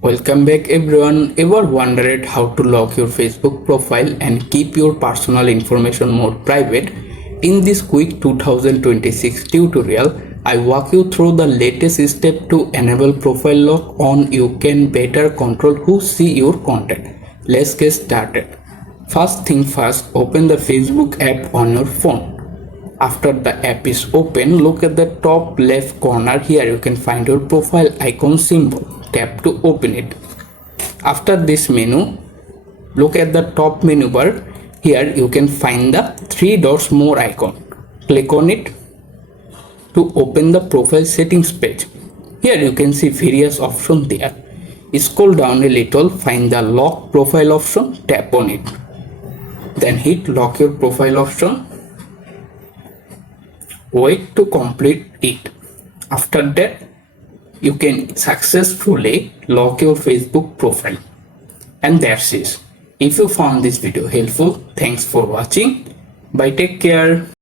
Welcome back everyone. Ever wondered how to lock your Facebook profile and keep your personal information more private? In this quick 2026 tutorial, I walk you through the latest step to enable profile lock on you can better control who see your content. Let's get started. First thing first, open the Facebook app on your phone. After the app is open, look at the top left corner. Here you can find your profile icon symbol. Tap to open it. After this menu, look at the top menu bar. Here you can find the three dots more icon. Click on it to open the profile settings page. Here you can see various options there. Scroll down a little, find the lock profile option, tap on it. Then hit lock your profile option. Wait to complete it. After that, you can successfully lock your Facebook profile. And that's it. If you found this video helpful, thanks for watching. Bye, take care.